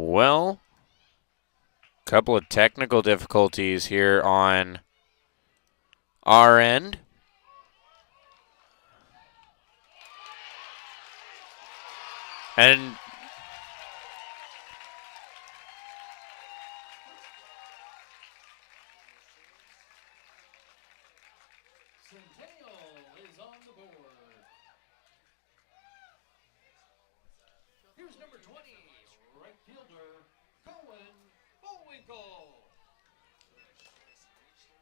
Well, couple of technical difficulties here on our end. And Centennial is on the board. Here's number 20, right fielder, Bullwinkle.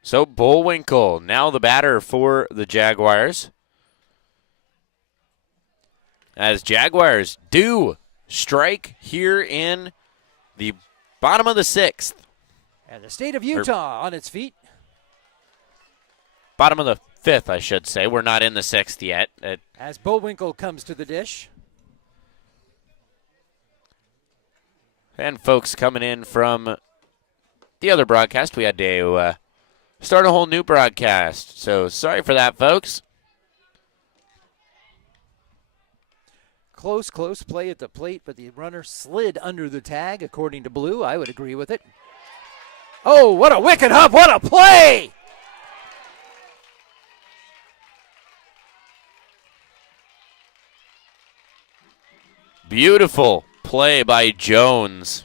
so Bullwinkle, now the batter for the Jaguars. As Jaguars do strike here in the bottom of the sixth. And the state of Utah on its feet. Bottom of the fifth, I should say. We're not in the sixth yet. As Bullwinkle comes to the dish. And folks coming in from the other broadcast, we had to start a whole new broadcast. So sorry for that, folks. Close play at the plate, but the runner slid under the tag, according to Blue. I would agree with it. Oh, what a wicked hop. What a play! Beautiful play by Jones.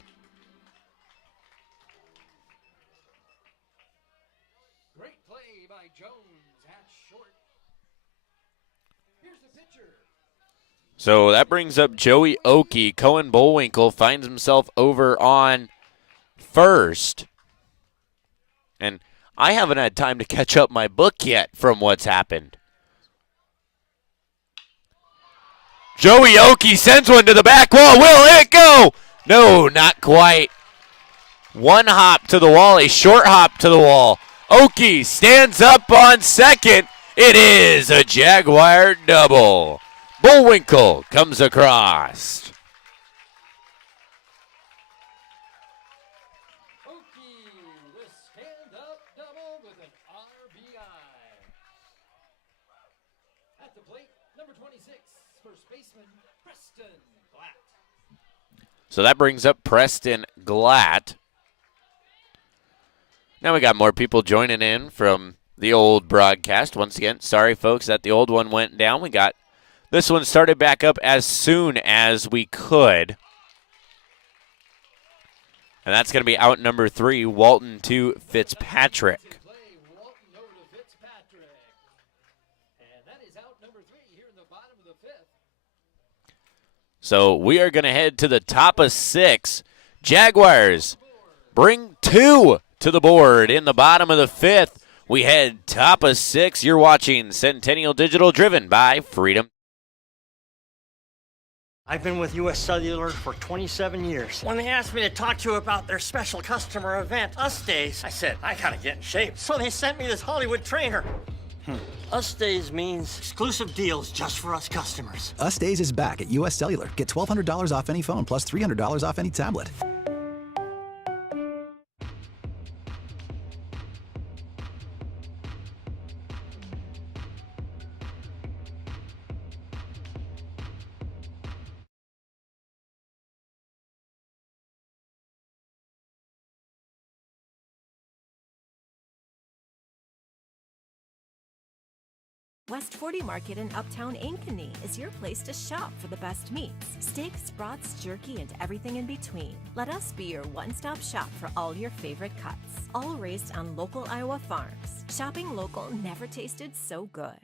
Great play by Jones at short. Here's the pitcher. So that brings up Joey Waukee. Cohen Bullwinkle finds himself over on first. And I haven't had time to catch up my book yet from what's happened. Joey Waukee sends one to the back wall. Will it go? No, not quite. One hop to the wall, a short hop to the wall. Waukee stands up on second. It is a Jaguar double. Bullwinkle comes across. Waukee, the stand-up double with an RBI. At the plate, number 26, first baseman, Preston Glatt. So that brings up Preston Glatt. Now we got more people joining in from the old broadcast. Once again, sorry folks that the old one went down. We got this one started back up as soon as we could. And that's going to be out number 3, Walton to Fitzpatrick. Walton over to Fitzpatrick. And that is out number 3 here in the bottom of the 5th. So we are going to head to the top of 6. Jaguars bring 2 to the board in the bottom of the 5th. We head top of 6. You're watching Centennial Digital, driven by Freedom. I've been with U.S. Cellular for 27 years. When they asked me to talk to you about their special customer event, Us Days, I said, I gotta get in shape. So they sent me this Hollywood trainer. Us Days means exclusive deals just for us customers. Us Days is back at U.S. Cellular. Get $1,200 off any phone plus $300 off any tablet. West 40 Market in Uptown Ankeny is your place to shop for the best meats, steaks, brats, jerky, and everything in between. Let us be your one-stop shop for all your favorite cuts, all raised on local Iowa farms. Shopping local never tasted so good.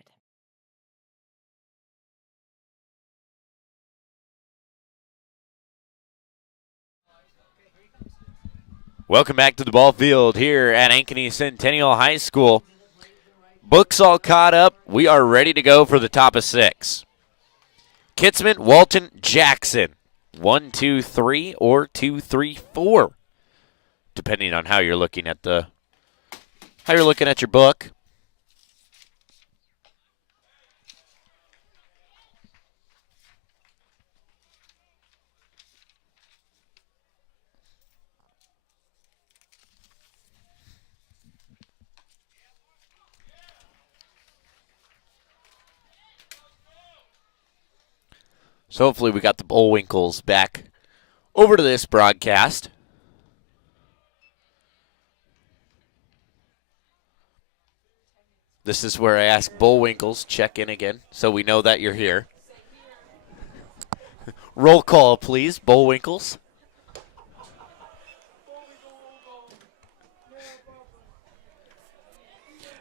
Welcome back to the ball field here at Ankeny Centennial High School. Books all caught up. We are ready to go for the top of 6. Kitzman, Walton, Jackson. 1, 2, 3, or 2, 3, 4, depending on how you're looking at your book. So hopefully we got the Bullwinkles back over to this broadcast. This is where I ask Bullwinkles, check in again, so we know that you're here. Roll call, please, Bullwinkles.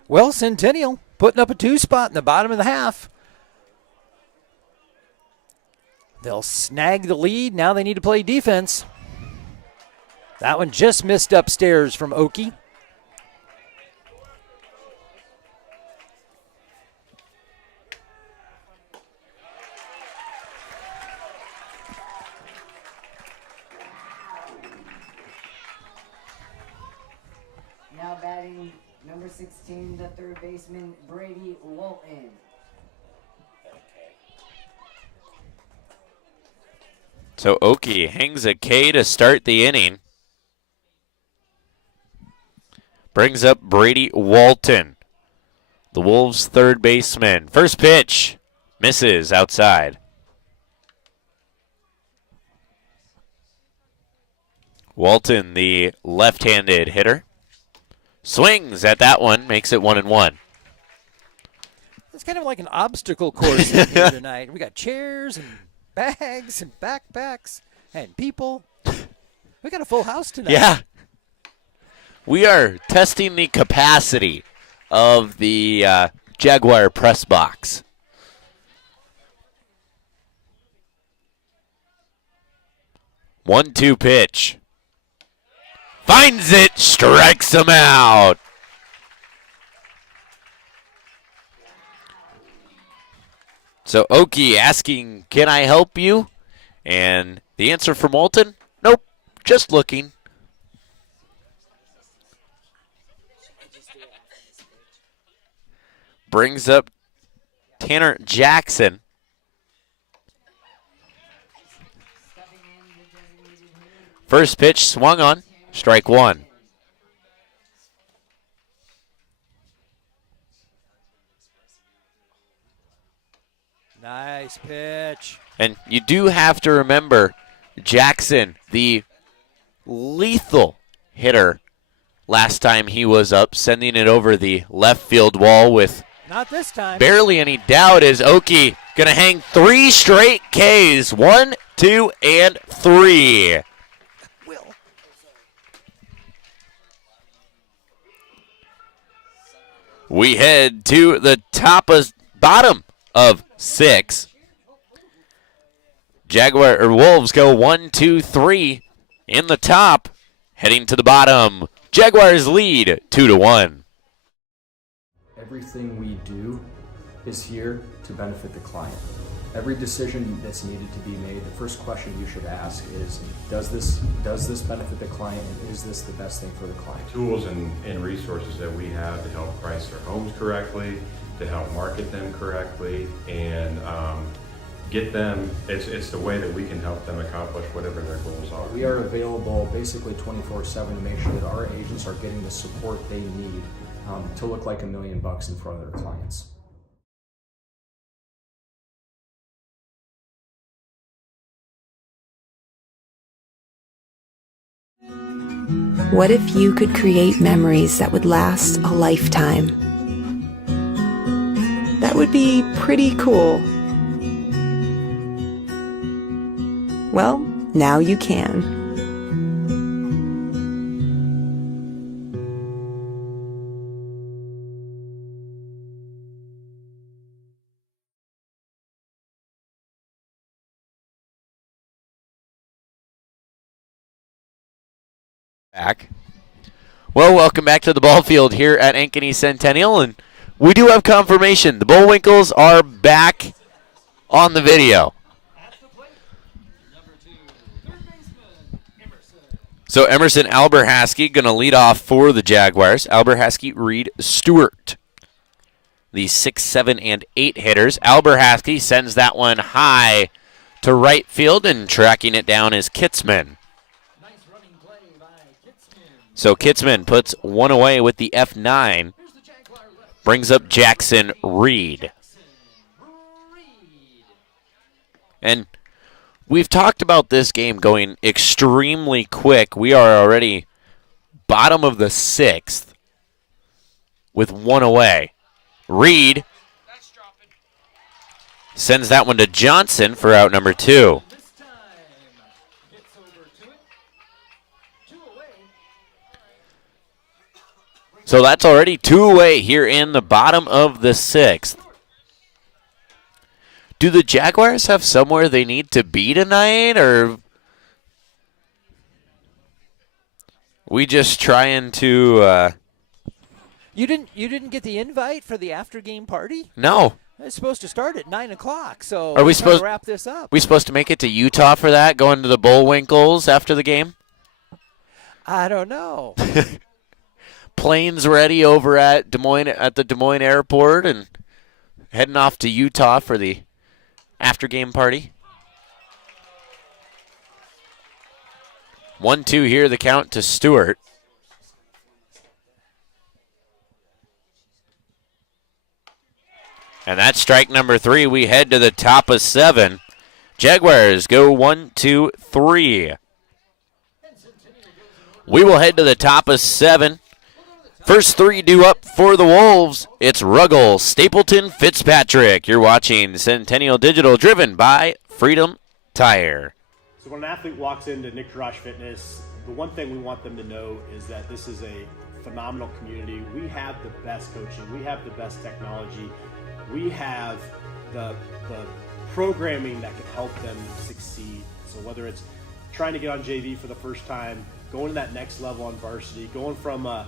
Well, Centennial putting up a 2 spot in the bottom of the half. They'll snag the lead. Now they need to play defense. That one just missed upstairs from Waukee. Now batting number 16, the third baseman, Brady Walton. So Waukee hangs a K to start the inning. Brings up Brady Walton, the Wolves' third baseman. First pitch, misses outside. Walton, the left-handed hitter, swings at that one, makes it 1-1. It's kind of like an obstacle course in here tonight. We got chairs and bags and backpacks and people. We got a full house tonight. Yeah. We are testing the capacity of the Jaguar press box. One-two pitch. Finds it, strikes him out. So Waukee asking, can I help you? And the answer from Walton, nope, just looking. Brings up Tanner Jackson. First pitch swung on, strike one. Nice pitch. And you do have to remember Jackson, the lethal hitter last time he was up, sending it over the left field wall with Not this time. barely any doubt. Is Waukee going to hang 3 straight Ks? 1, 2, and 3. Will. We head to the bottom of 6. Wolves go 1, 2, 3 in the top, heading to the bottom. Jaguars lead 2-1. Everything we do is here to benefit the client. Every decision that's needed to be made, the first question you should ask is, does this benefit the client, and is this the best thing for the client? Tools and resources that we have to help price their homes correctly, to help market them correctly, and get them, it's the way that we can help them accomplish whatever their goals are. We are available basically 24/7 to make sure that our agents are getting the support they need to look like $1 million in front of their clients. What if you could create memories that would last a lifetime? That would be pretty cool. Well, now you can. Back. Well, welcome back to the ball field here at Ankeny Centennial, and we do have confirmation. The Bullwinkles are back on the video. So Emerson Alberhaski going to lead off for the Jaguars. Alberhaski, Reed, Stewart, the 6, 7, and 8 hitters. Alberhaski sends that one high to right field, and tracking it down is Kitzman. So Kitzman puts one away with the F9. Brings up Jackson Reed. And We've talked about this game going extremely quick. We are already bottom of the 6th with 1 away. Reed sends that one to Johnson for out number 2. This time gets over to it. 2 away. So that's already 2 away here in the bottom of the 6th. Do the Jaguars have somewhere they need to be tonight, or we just trying to? You didn't get the invite for the after game party? No. It's supposed to start at 9 o'clock. So Are we we're trying supposed to wrap this up? We supposed to make it to Utah for that? Going to the Bullwinkles after the game? I don't know. Planes ready over at the Des Moines airport, and heading off to Utah for the after game party. 1-2 here, the count to Stewart. And that's strike number 3. We head to the top of 7. Jaguars go 1, 2, 3. We will head to the top of 7. First 3 due up for the Wolves. It's Ruggles, Stapleton, Fitzpatrick. You're watching Centennial Digital, driven by Freedom Tire. So when an athlete walks into Nick Jarash Fitness, the one thing we want them to know is that this is a phenomenal community. We have the best coaching. We have the best technology. We have the programming that can help them succeed. So whether it's trying to get on JV for the first time, going to that next level on varsity, going from a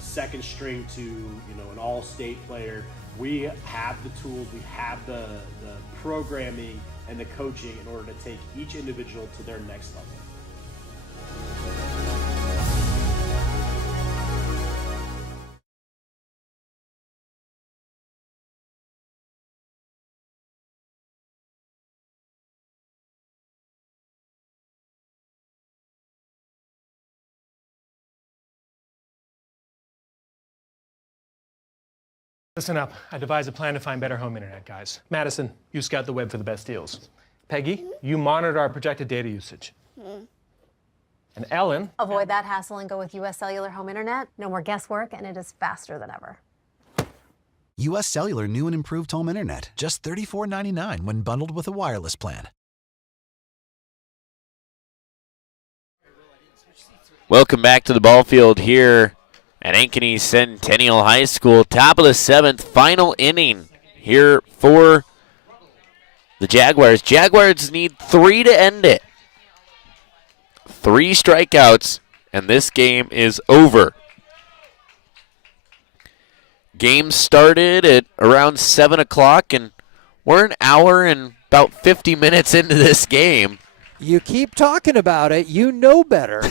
second string to an all-state player, we have the tools, we have the programming and the coaching in order to take each individual to their next level. Listen up. I devised a plan to find better home internet, guys. Madison, you scout the web for the best deals. Peggy, you monitor our projected data usage. And Ellen... Avoid that hassle and go with U.S. Cellular Home Internet. No more guesswork, and it is faster than ever. U.S. Cellular new and improved home internet. Just $34.99 when bundled with a wireless plan. Welcome back to the ball field here at Ankeny Centennial High School. Top of the 7th, final inning here for the Jaguars. Jaguars need 3 to end it. 3 strikeouts, and this game is over. Game started at around 7 o'clock, and we're an hour and about 50 minutes into this game. You keep talking about it. You know better.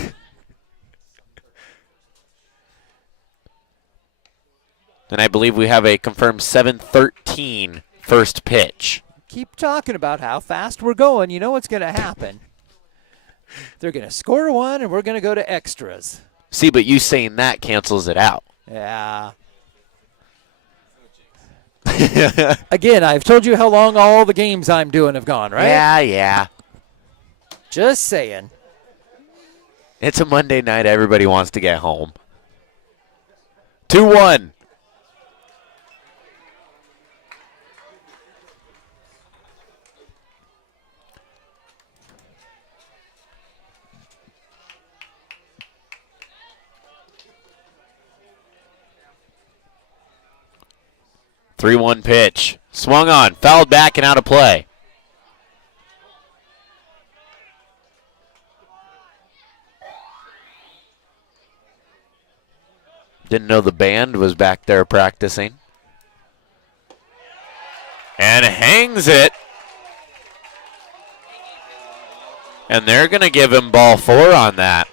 And I believe we have a confirmed 7:13 first pitch. Keep talking about how fast we're going. You know what's going to happen. They're going to score 1, and we're going to go to extras. See, but you saying that cancels it out. Yeah. Again, I've told you how long all the games I'm doing have gone, right? Yeah. Just saying. It's a Monday night. Everybody wants to get home. 2-1. Three-one pitch. Swung on, fouled back and out of play. Didn't know the band was back there practicing. And hangs it. And they're going to give him ball 4 on that.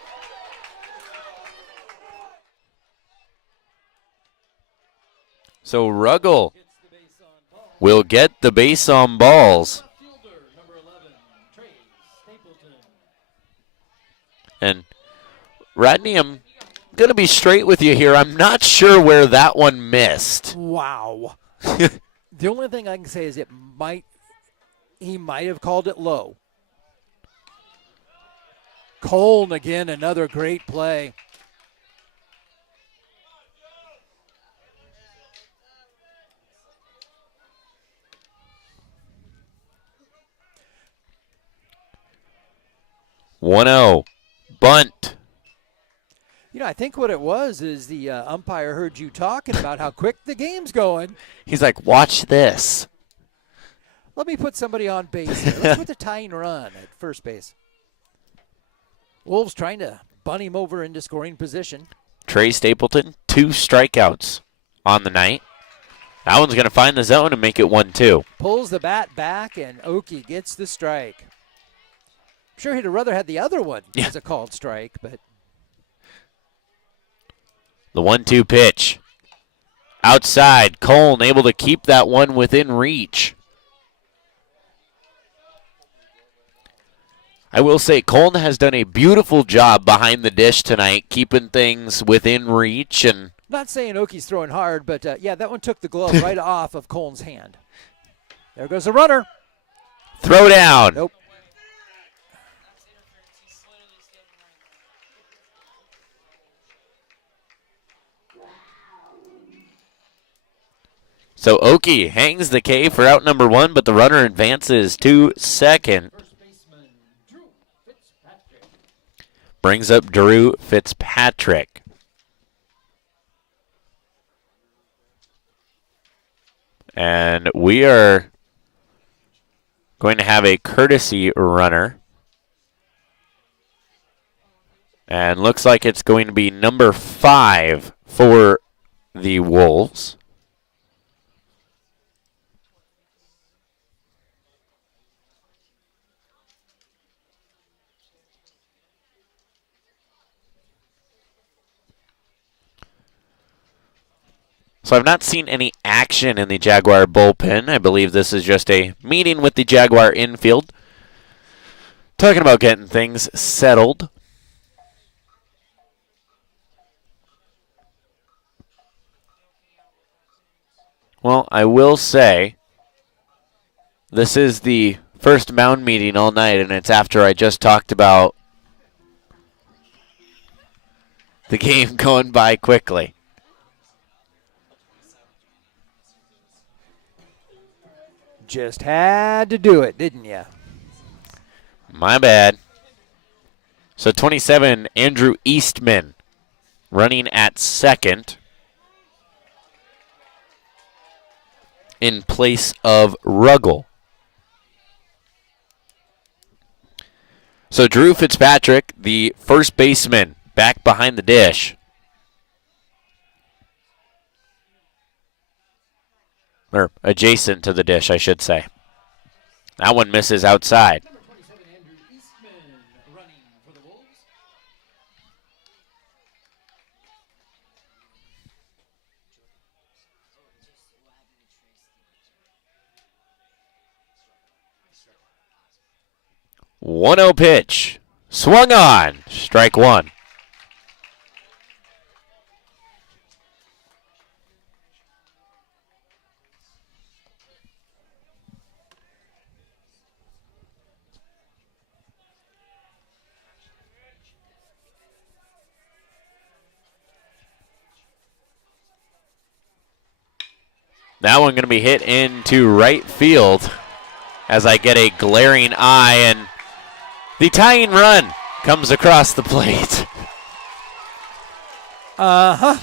So Ruggles will get the base on balls. And Rodney, I'm going to be straight with you here. I'm not sure where that one missed. Wow. The only thing I can say is he might have called it low. Coln again, another great play. Bunt. You know, I think what it was is the umpire heard you talking about how quick the game's going. He's like, watch this. Let me put somebody on base here. Let's put the tying run at first base. Wolves trying to bunt him over into scoring position. Trey Stapleton, 2 strikeouts on the night. That one's going to find the zone and make it 1-2. Pulls the bat back, and Waukee gets the strike. I'm sure he'd have rather had the other one as a called strike, but. The 1-2 pitch. Outside, Coln able to keep that one within reach. I will say Coln has done a beautiful job behind the dish tonight, keeping things within reach. And not saying Waukee's throwing hard, but yeah, that one took the glove right off of Coln's hand. There goes the runner. Throw down. Nope. So Waukee hangs the K for out number 1, but the runner advances to second. Brings up Drew Fitzpatrick. And we are going to have a courtesy runner. And looks like it's going to be number 5 for the Wolves. So I've not seen any action in the Jaguar bullpen. I believe this is just a meeting with the Jaguar infield. Talking about getting things settled. Well, I will say, this is the first mound meeting all night, and it's after I just talked about the game going by quickly. Just had to do it, didn't you? My bad. So 27, Andrew Eastman running at second in place of Ruggles. So Drew Fitzpatrick, the first baseman, back behind the dish. Or adjacent to the dish, I should say. That one misses outside. Number 27, Andrew Eastman, running for the Wolves. One 1-0 pitch. Swung on. Strike one. That one going to be hit into right field as I get a glaring eye, and the tying run comes across the plate. Uh-huh.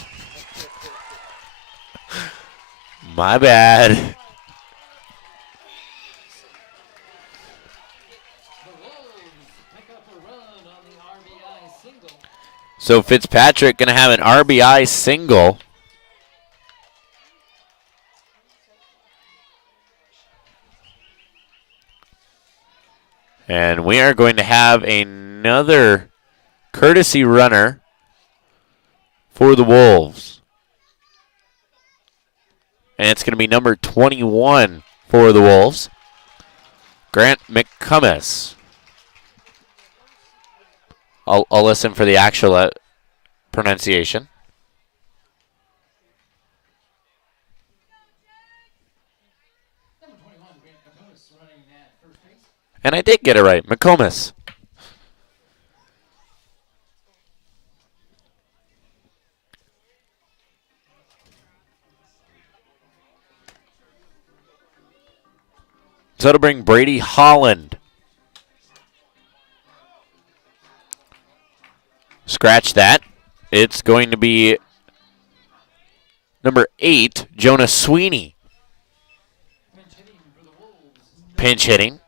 My bad. So Fitzpatrick going to have an RBI single. And we are going to have another courtesy runner for the Wolves. And it's going to be number 21 for the Wolves, Grant McCummins. I'll listen for the actual pronunciation. And I did get it right, McComas. So that'll bring Brady Holland. Scratch that. It's going to be number 8, Jonah Sweeney. Pinch hitting.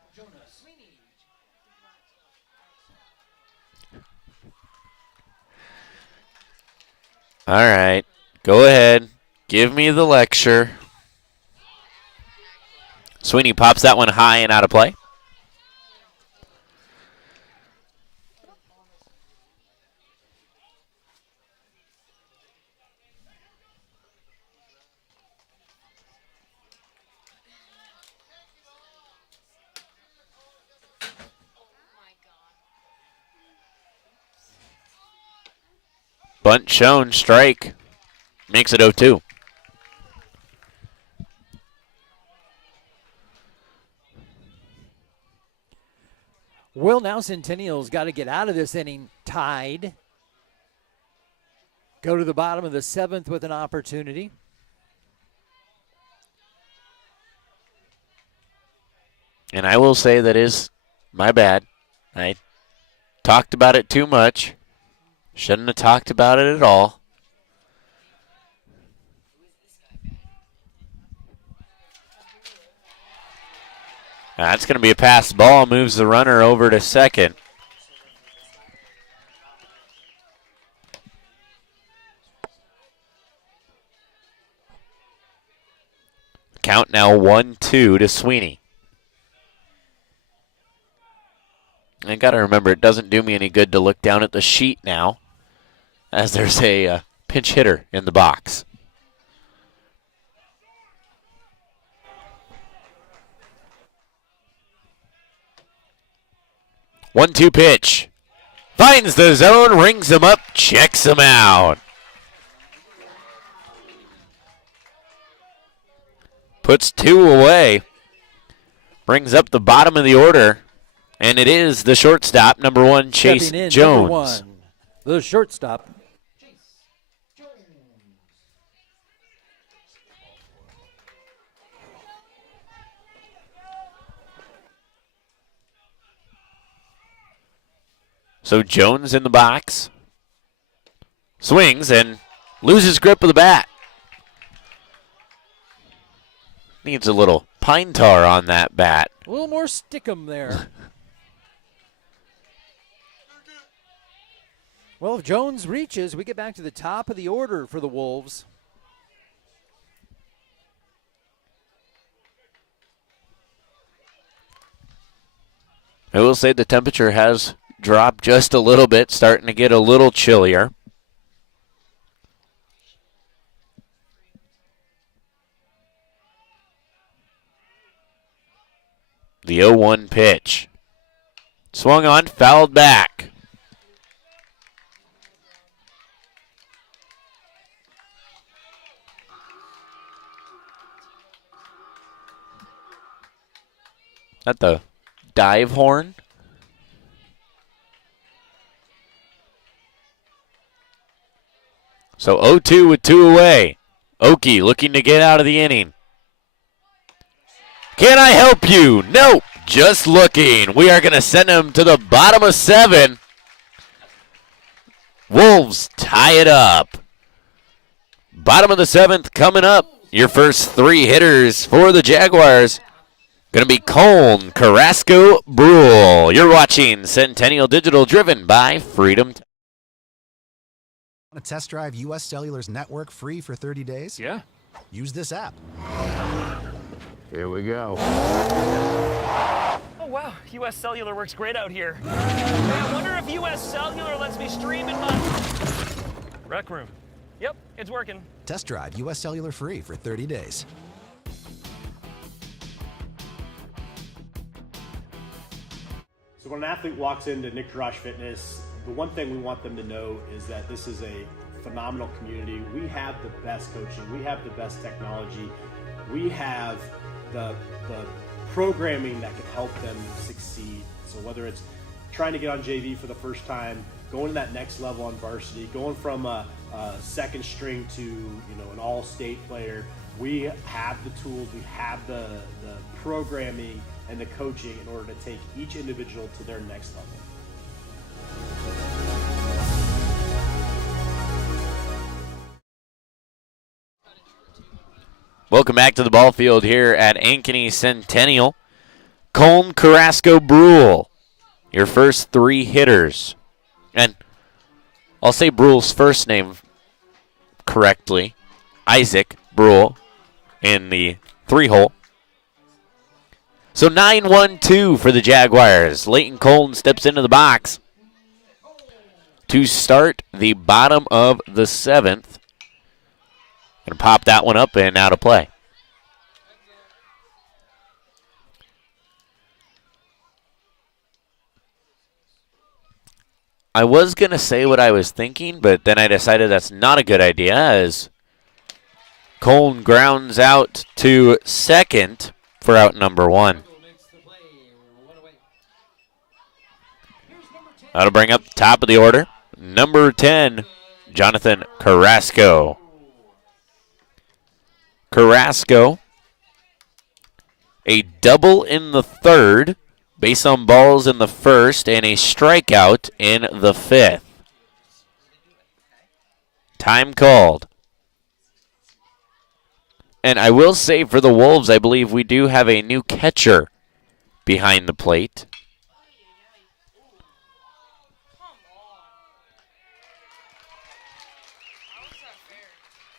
All right. Go ahead. Give me the lecture. Sweeney pops that one high and out of play. Bunt shown, strike. Makes it 0-2. Well, now Centennial's got to get out of this inning tied. Go to the bottom of the 7th with an opportunity. And I will say that is my bad. I talked about it too much. Shouldn't have talked about it at all. That's going to be a pass ball. Moves the runner over to second. Count now 1-2 to Sweeney. I got to remember, it doesn't do me any good to look down at the sheet now, as there's a pinch hitter in the box. One-two pitch. Finds the zone, rings him up, checks him out. Puts 2 away. Brings up the bottom of the order. And it is the shortstop, number 1, Chase Stepping in, Jones. number 1, the shortstop. So Jones in the box. Swings and loses grip of the bat. Needs a little pine tar on that bat. A little more stickum there. Well, if Jones reaches, we get back to the top of the order for the Wolves. I will say the temperature has dropped just a little bit, starting to get a little chillier. The 0-1 pitch. Swung on, fouled back. At the dive horn. So 0-2 with 2 away. Waukee looking to get out of the inning. Can I help you? Nope. Just looking. We are going to send him to the bottom of 7. Wolves tie it up. Bottom of the 7th coming up. Your first 3 hitters for the Jaguars. Going to be Cone, Carrasco, Brule. You're watching Centennial Digital, driven by Freedom. Want to test drive U.S. Cellular's network free for 30 days? Yeah. Use this app. Here we go. Oh, wow. U.S. Cellular works great out here. Hey, I wonder if U.S. Cellular lets me stream in my rec room. Yep, it's working. Test drive U.S. Cellular free for 30 days. So when an athlete walks into Nick Garage Fitness, the one thing we want them to know is that this is a phenomenal community. We have the best coaching. We have the best technology. We have the programming that can help them succeed. So whether it's trying to get on JV for the first time, going to that next level on varsity, going from a second string to an all-state player, we have the tools, we have the programming and the coaching in order to take each individual to their next level. Welcome back to the ball field here at Ankeny Centennial. Colm, Carrasco, Brule, your first three hitters. And I'll say Brule's first name correctly. Isaac Brule in the 3-hole. So 9-1-2 for the Jaguars. Leighton Colton steps into the box to start the bottom of the 7th. Gonna pop that one up and out of play. I was gonna say what I was thinking, but then I decided that's not a good idea as Colton grounds out to second for out number 1. That'll bring up the top of the order. Number 10, Jonathan Carrasco. Carrasco, a double in the 3rd, base on balls in the 1st, and a strikeout in the 5th. Time called. And I will say for the Wolves, I believe we do have a new catcher behind the plate.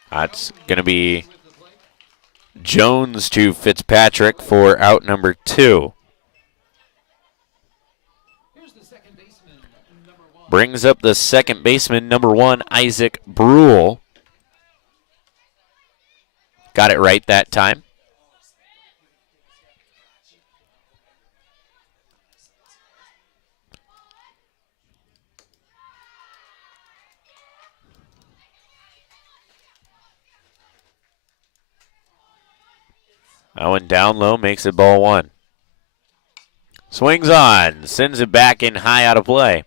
That's going to be Jones to Fitzpatrick for out number 2. Brings up the second baseman, number 1, Isaac Brule. Got it right that time. That one down low makes it ball 1. Swings on, sends it back in high out of play.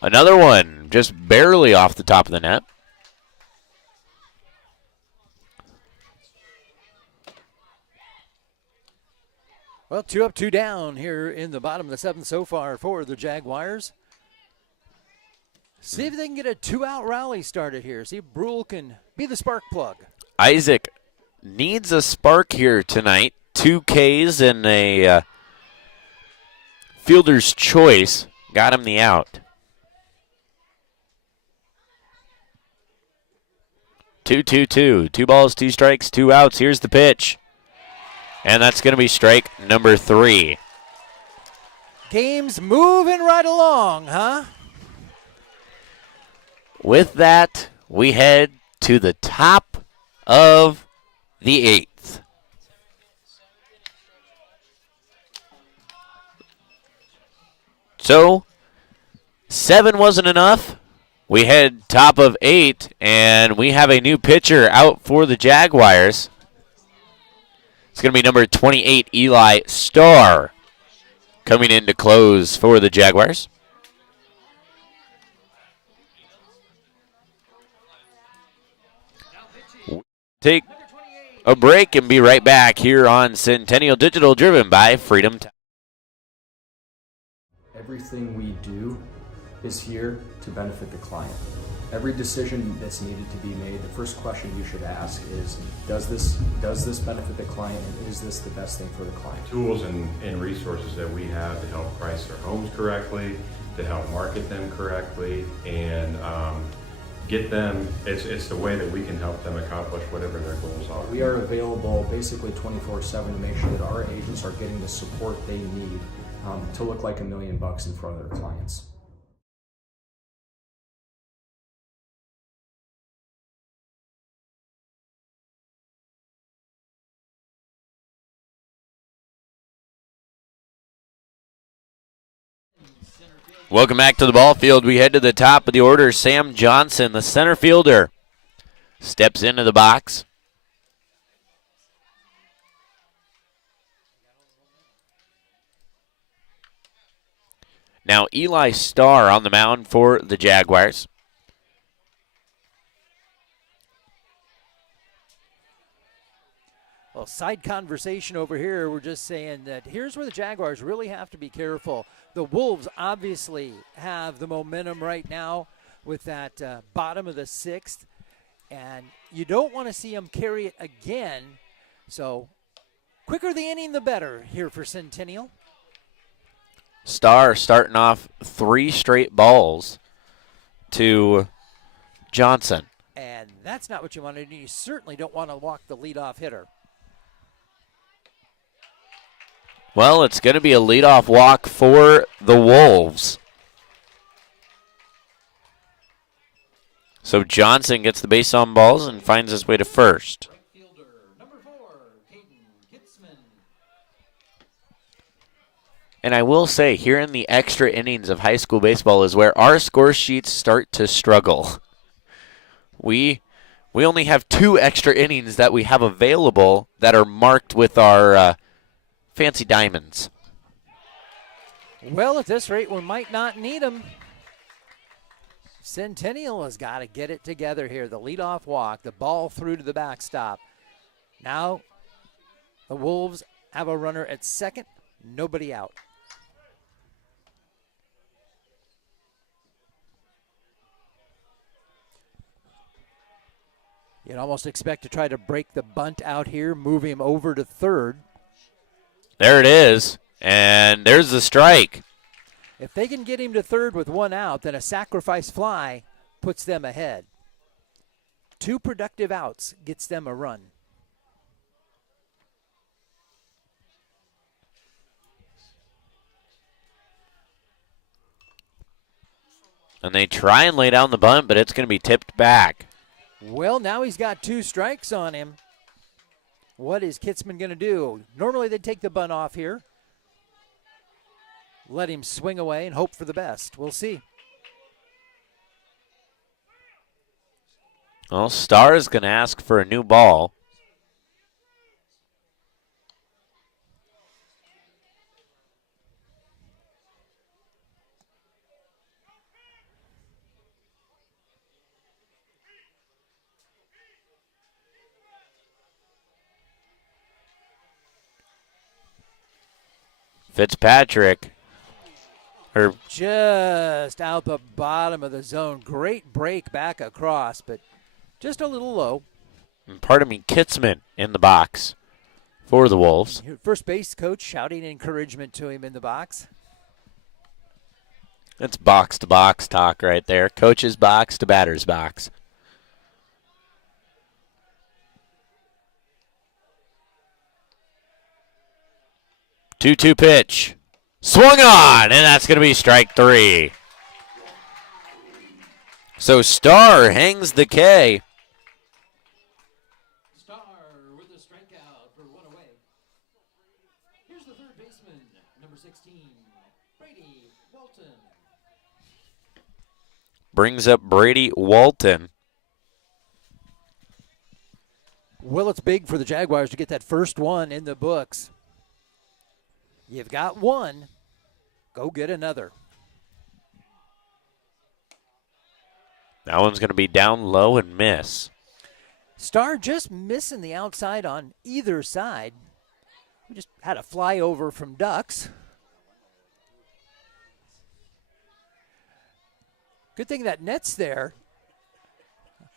Another one, just barely off the top of the net. Well, 2 up, 2 down here in the bottom of the 7th so far for the Jaguars. See if they can get a 2-out rally started here. See if Brule can be the spark plug. Isaac needs a spark here tonight. 2 Ks and a fielder's choice. Got him the out. 2-2-2. 2 balls, 2 strikes, 2 outs. Here's the pitch. And that's going to be strike number 3. Game's moving right along, huh? With that, we head to the top of the 8th. So, 7 wasn't enough. We head top of 8, and we have a new pitcher out for the Jaguars. It's going to be number 28, Eli Starr, coming in to close for the Jaguars. Take a break and be right back here on Centennial Digital, driven by Freedom Time. Everything we do is here to benefit the client. Every decision that's needed to be made, the first question you should ask is, does this benefit the client, and is this the best thing for the client? Tools and resources that we have to help price their homes correctly, to help market them correctly, and get them, it's the way that we can help them accomplish whatever their goals are. We are available basically 24/7 to make sure that our agents are getting the support they need to look like $1 million in front of their clients. Welcome back to the ball field. We head to the top of the order. Sam Johnson, the center fielder, steps into the box. Now Eli Starr on the mound for the Jaguars. Well, side conversation over here. We're just saying that here's where the Jaguars really have to be careful. The Wolves obviously have the momentum right now with that bottom of the 6th, and you don't want to see them carry it again. So quicker the inning, the better here for Centennial. Starr starting off 3 straight balls to Johnson. And that's not what you want to do. You certainly don't want to walk the leadoff hitter. Well, it's going to be a leadoff walk for the Wolves. So Johnson gets the base on balls and finds his way to first. And I will say, here in the extra innings of high school baseball is where our score sheets start to struggle. We only have 2 extra innings that we have available that are marked with our fancy diamonds. Well, at this rate, we might not need them. Centennial has got to get it together here. The leadoff walk, the ball through to the backstop. Now the Wolves have a runner at second, nobody out. You'd almost expect to try to break the bunt out here, move him over to third. There it is, and there's the strike. If they can get him to third with 1 out, then a sacrifice fly puts them ahead. 2 productive outs gets them a run. And they try and lay down the bunt, but it's going to be tipped back. Well, now he's got 2 strikes on him. What is Kitzman going to do? Normally they'd take the bunt off here. Let him swing away and hope for the best. We'll see. Well, Starr is going to ask for a new ball. Fitzpatrick. Just out the bottom of the zone. Great break back across, but just a little low. And pardon me, Kitzman in the box for the Wolves. First base coach shouting encouragement to him in the box. That's box-to-box talk right there. Coach's box to batter's box. 2-2 pitch. Swung on, and that's going to be strike 3. So Starr hangs the K. Starr with a strikeout for 1 away. Here's the third baseman, number 16, Brady Walton. Brings up Brady Walton. Well, it's big for the Jaguars to get that first one in the books. You've got 1. Go get another. That one's going to be down low and miss. Starr just missing the outside on either side. We just had a flyover from Ducks. Good thing that net's there.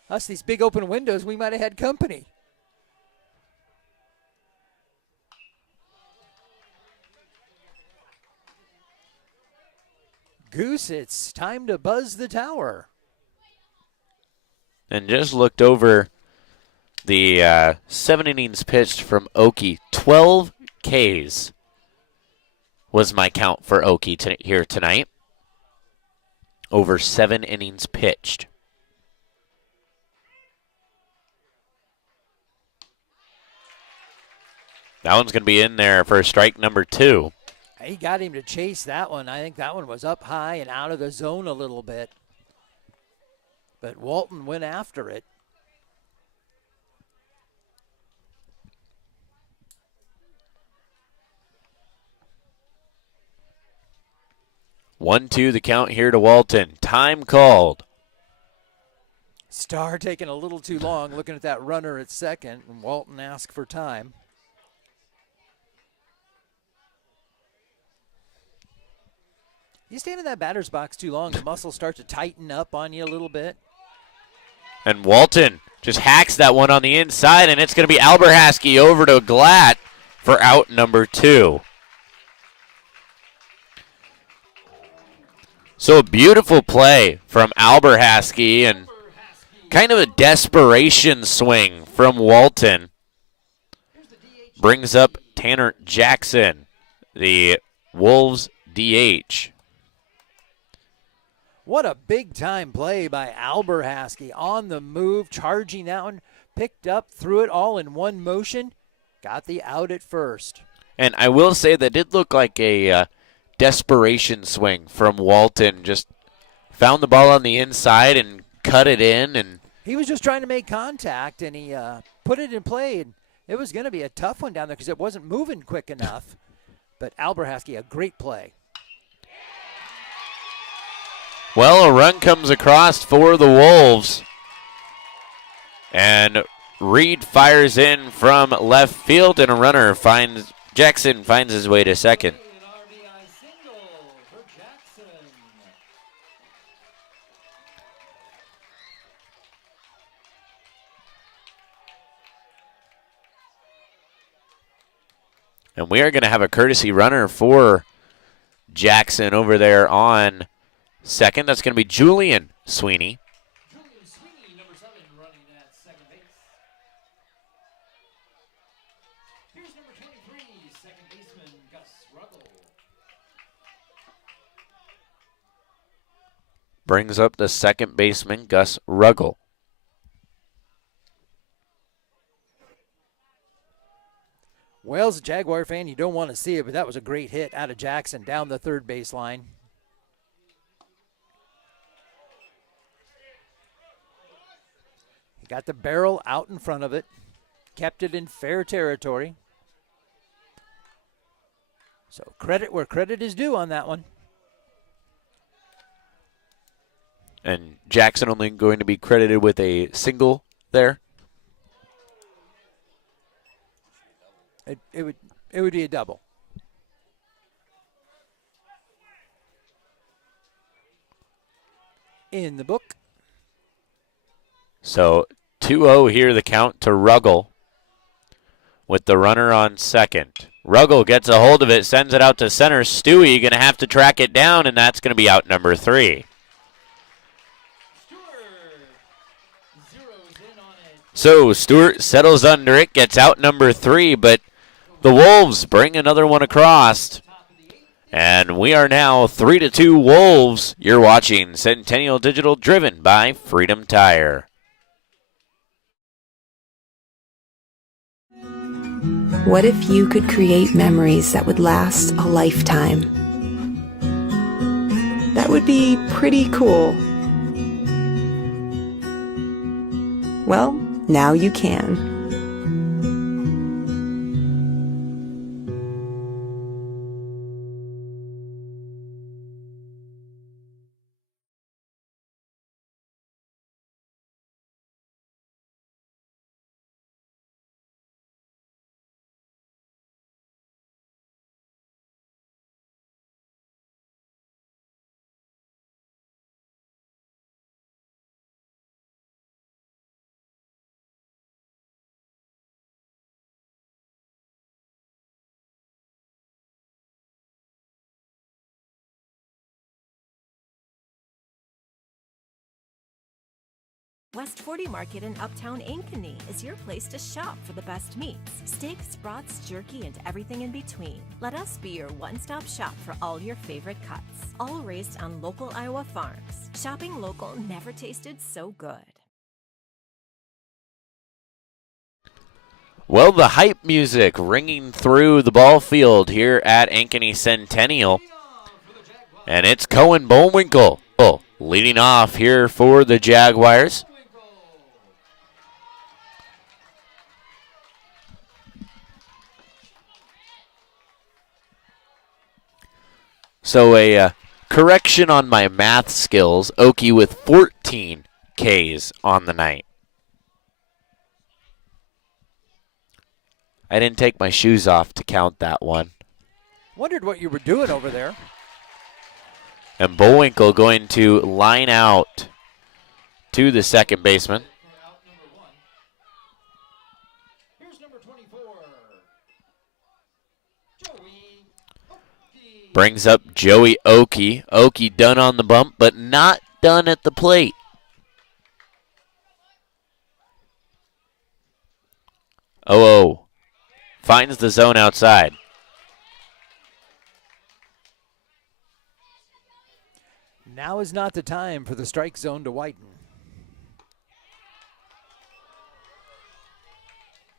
Us, these big open windows, we might have had company. Goose, it's time to buzz the tower. And just looked over the 7 innings pitched from Waukee. 12 Ks was my count for Waukee here tonight. Over 7 innings pitched. That one's going to be in there for strike number 2. He got him to chase that one. I think that one was up high and out of the zone a little bit. But Walton went after it. 1-2 the count here to Walton. Time called. Starr taking a little too long looking at that runner at second, and Walton asked for time. You stand in that batter's box too long, the muscles start to tighten up on you a little bit. And Walton just hacks that one on the inside, and it's going to be Alberhaski over to Glatt for out number 2. So a beautiful play from Alberhaski and kind of a desperation swing from Walton. Brings up Tanner Jackson, the Wolves DH. What a big-time play by Alberhaski on the move, charging that one, picked up, threw it all in one motion, got the out at first. And I will say that did look like a desperation swing from Walton. Just found the ball on the inside and cut it in. And he was just trying to make contact, and he put it in play. And it was going to be a tough one down there because it wasn't moving quick enough. But Alberhaski, a great play. Well, a run comes across for the Wolves. And Reed fires in from left field, and a runner finds Jackson finds his way to second. And we are going to have a courtesy runner for Jackson over there on second. That's going to be Julian Sweeney. Julian Sweeney, number 7, running at second base. Here's number 23, second baseman Gus Ruggles. Brings up the second baseman, Gus Ruggles. Well, as a Jaguar fan, you don't want to see it, but that was a great hit out of Jackson down the third baseline. He got the barrel out in front of it, kept it in fair territory. So credit where credit is due on that one. And Jackson only going to be credited with a single there. It would be a double. In the book. So 2-0 here, the count to Ruggles with the runner on second. Ruggles gets a hold of it, sends it out to center. Stewie going to have to track it down, and that's going to be out number 3. So Stewart settles under it, gets out number 3, but the Wolves bring another one across. And we are now 3-2 Wolves. You're watching Centennial Digital, driven by Freedom Tire. What if you could create memories that would last a lifetime? That would be pretty cool. Well, now you can. West 40 Market in Uptown Ankeny is your place to shop for the best meats, steaks, brats, jerky, and everything in between. Let us be your one-stop shop for all your favorite cuts, all raised on local Iowa farms. Shopping local never tasted so good. Well, the hype music ringing through the ball field here at Ankeny Centennial. And it's Cohen Bullwinkle leading off here for the Jaguars. So a correction on my math skills. Waukee with 14 Ks on the night. I didn't take my shoes off to count that one. Wondered what you were doing over there. And Bullwinkle going to line out to the second baseman. Brings up Joey Waukee. Waukee done on the bump, but not done at the plate. Oh, finds the zone outside. Now is not the time for the strike zone to widen.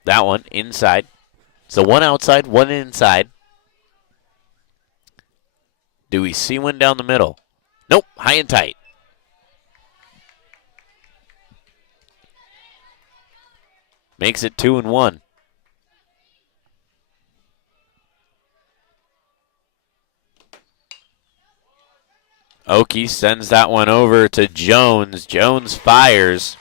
That one inside. So one outside, one inside. Do we see one down the middle? Nope, high and tight. Makes it 2-1. Waukee sends that one over to Jones. Jones fires.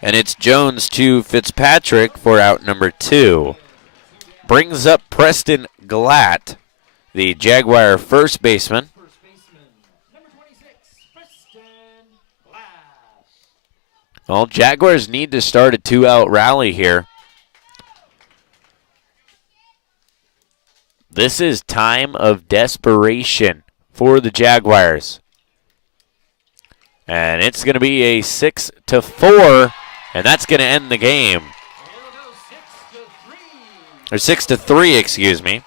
And it's Jones to Fitzpatrick for out number 2. Brings up Preston Glatt, the Jaguar first baseman. Well, Jaguars need to start a 2-out rally here. This is time of desperation for the Jaguars. And it's going to be a 6-4, and that's going to end the game. Or 6-3, excuse me.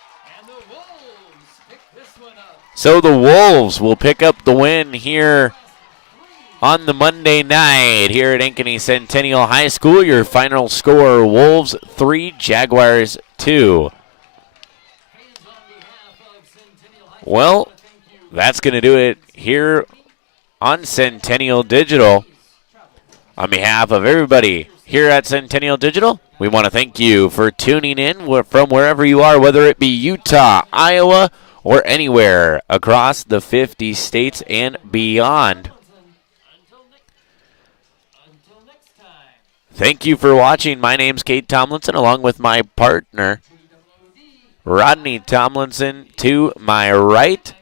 So the Wolves will pick up the win here on the Monday night here at Ankeny Centennial High School. Your final score, Wolves 3, Jaguars 2. Well, that's going to do it here on Centennial Digital. On behalf of everybody here at Centennial Digital, we want to thank you for tuning in from wherever you are, whether it be Utah, Iowa, or anywhere across the 50 states and beyond. Thank you for watching. My name's Kate Tomlinson, along with my partner, Rodney Tomlinson, to my right.